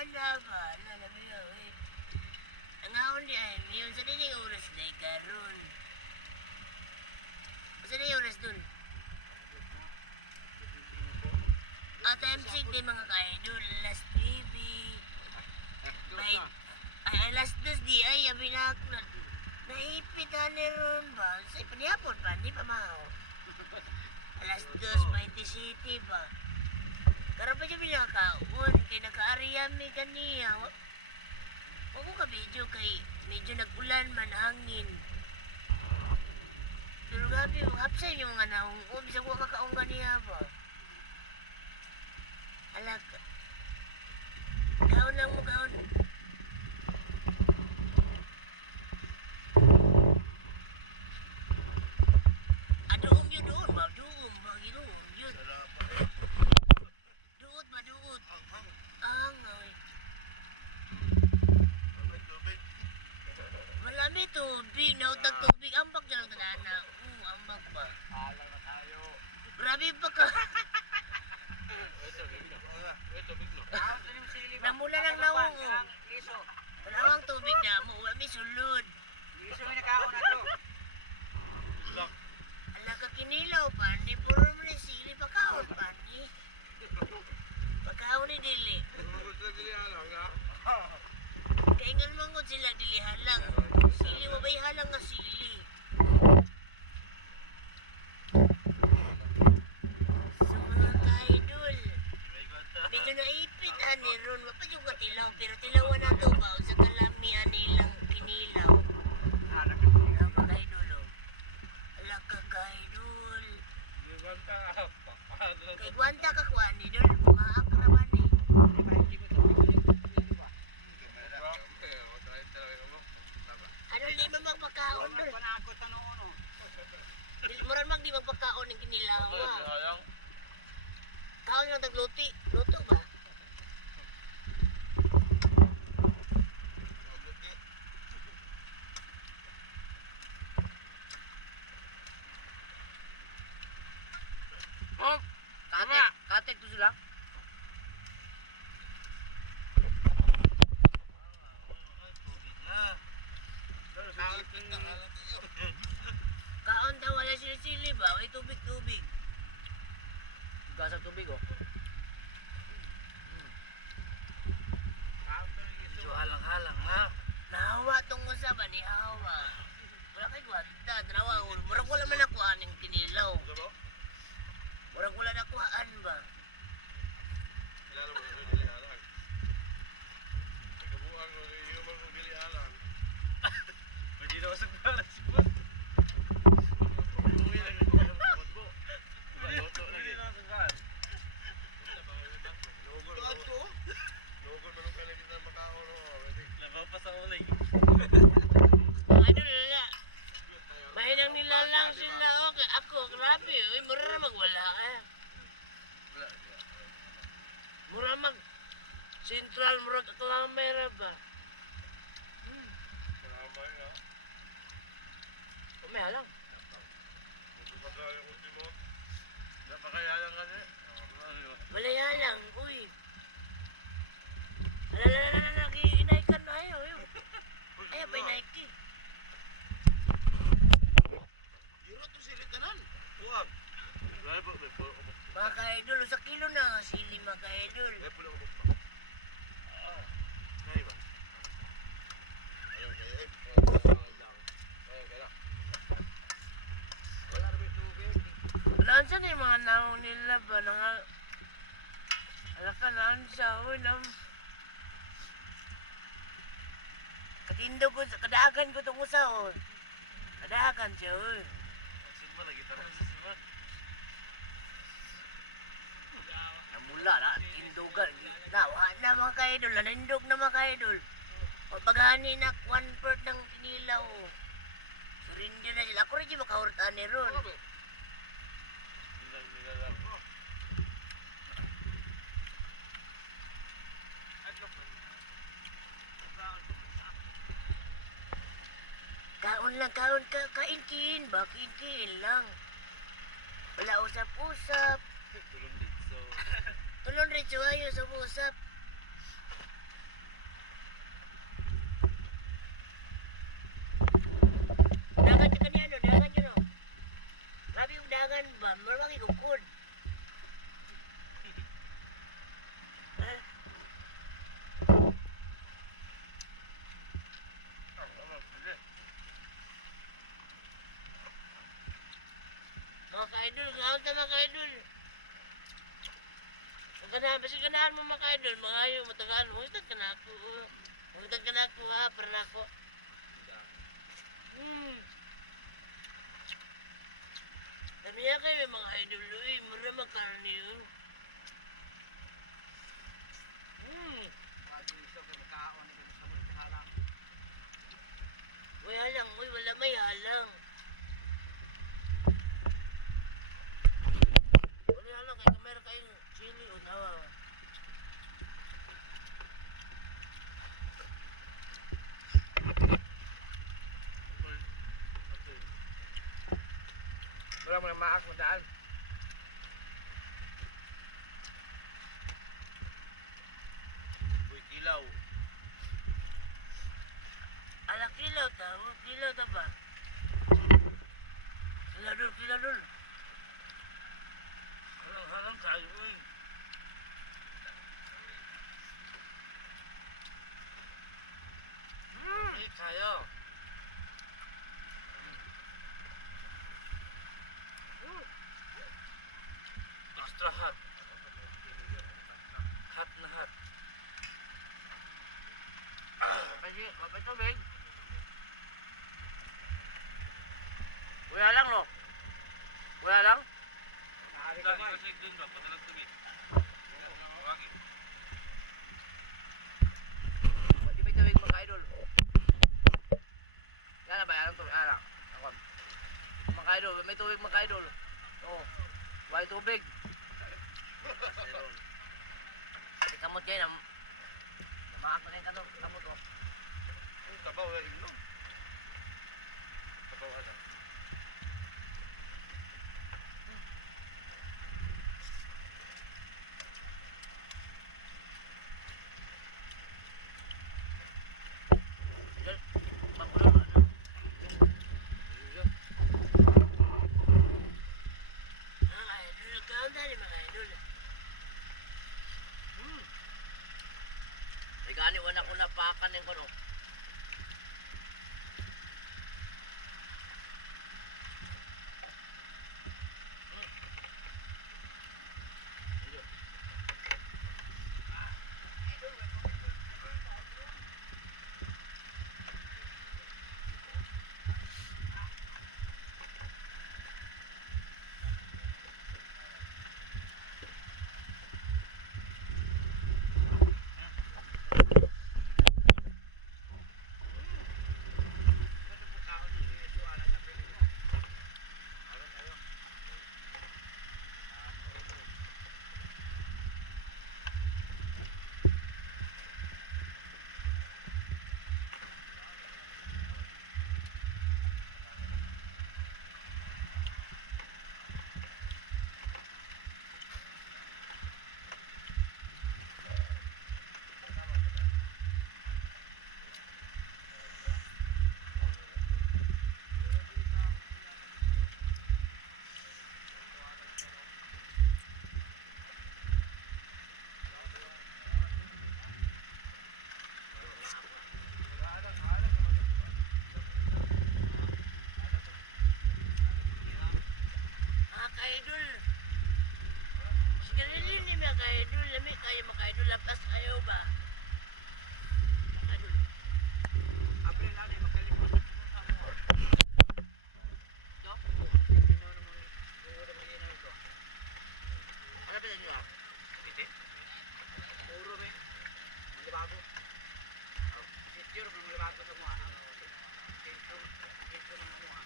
ana ba? Ana na biyo eh. Ang aon di ay, miyon sa dining oras na karon. Sa dining oras dun. Time check di mga ka-idol, last baby. Ay, last dos di ay, abinak na. Naipit ani ron ba? Sa panihapon pa, di pa mao. Alas 2, 20 City ba? Karon pa dyan pinakaon, kay naka-area mi ganiya. Huwag ko ka-video kay medyo nag-ulan man, hangin. Pero gabi, hapsay yung mga naong, bisag ko kakaong ganiya ba? Alag, kaon lang mo, kaon. Doon yun, doon ba? Doon ba? Doon yun. Doon ba? Doon. Angay. Malami tubig. Nautag tubig. Ambak dyan ang tanana. Ambak ba? Halang na tayo. Grabe pa ka. Namula ng lawang. Lawang tubig na mo. Wami sulod. Iso may nakaon na to. Ala ka kinilaw pa. Ni puro mo na sili. Pagkaon pa ni. Pagkaon ni Dili. Kaingan mangod sila Dili halang. Sili mo ba'y halang nga sili? So mga ka-idol. Medyo naipit ani ron. Wapa yung katilaw. Pero tilawan na to ba? Sa kalamian nilang kinilaw. Ang ka-idol o. Ala ka ka-idol. Kay gwanta ka kuhan ni Dol. Maakraban ni. Ano di ba magpakaon Dol? Murang mag di magpakaon ng kinilaw. Kaon lang tagluti. Luto ba? Oh, Katek to sila. Kaon daw wala sili-sili ba? May tubig-tubig. Gasag tubig oh. medyo halang-halang ha. Nahawa tong usaban ni Hawa. Wala kay gwanta. Tanawa, murag wala man nakuhaan yung kinilaw. Murag wala nakuhaan ba? Pwede daw sa kala siya. Ano nila? Mahinang nilalang sila okay. Ako, grabe. Uy, mura magwala ka. Mura mag Central, mura kamera ba? May halang. Wala halang, uy. Alala, inaikan na ayaw. Ayaw pa inaiki. Hiro to silitanan. Huwag. Mga ka-idol, sa kilo na nga sili mga ka-idol. Naan siya na yung mga naong nila ba? Alaka naan siya. Uy, katindog ko, kadahagan ko itong usa, oh. Kadahagan siya, uy. Silma lagi tanong sa silma. Namula na, tindugan. Nawa na mga ka-idol, nanindog na mga ka-idol. Paghani na 1/4 ng inilaw. Surindi na sila. Ako rin yung makahurtaan ni Ron. Kaon lang, kaon ka, kain-kin ba? Kain-kin lang. Wala usap-usap. Tulon rin siya ayo sa usap. Abi undangan ba? Marami kukod. Mga ka-idol, kaon ta mga ka-idol. Ang ganahan, basi ganahan mo mga ka-idol, mga ayaw matagaan. Hungitag ka na ako. Hungitag ka na ako ha, para na ako. Dami yan kayo mga idol, uy. Mura magkarni yun. Uy, halang, uy, wala may halang. Wala halang, kaya kamera kayong chili o tawa. Wala mo na maak mo daan. Uy, kilaw. Alang kilaw ta, kilaw ta ba? Kilaw dul. Halang tayo, uy. Eh, tayo. Extra hot. Hot na hot. Kasi, kapag tubig. Wala lang, no? Wala lang? Dali, kasi doon ba? Patalag tubig. Wagin. Di may tubig mga idol. Yan na ba? Yan ang tubig. Alang. Mga idol, may tubig mga idol. Oo. Wala tubig. Kamot kayo na. Makakain ka to. Kamot o. Kabaw na rin, no? Kabaw na. Gani wala ko napakan yung kono. Idol. Siguro ni mga idol, lami kayo mga idol, lapas ayaw ba? Idol. April na rin, magkalimot. Jo? Ano ba yun nyo? Iti? Puro ba? Hindi bago. Sityo, hindi bago sa mga. Sityo ng mga.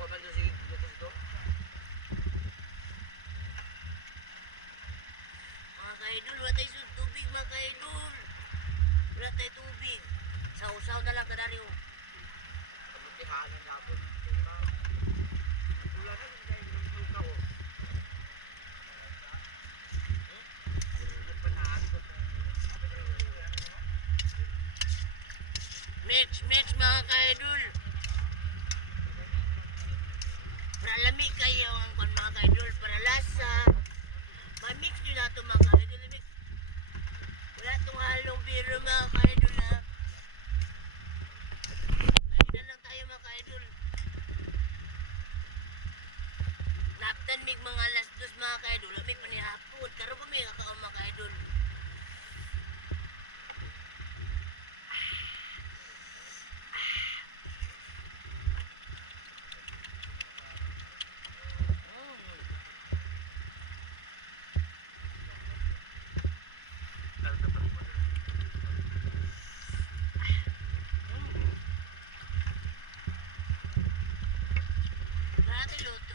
Ako ba doon sige lukos ito? Mga ka-idol, wala tayo tubig mga ka-idol. Wala tayo tubig. Sausaw na lang kadari o. Pagkutihanan na ako. Wala na hindi tayo luka o. Mix mga ka-idol. Para lami kayo ang kon mga ka-idol. Para lasa. Ma-mix nyo na ito mga ka-idol. Mix. Wala itong halong biro mga ka-idol ha. Ayun lang tayo mga ka-idol. Naptan mig mga alas 2 mga ka-idol. May panihapon. Karoon ko may kakaon mga ka-idol. Natin luto.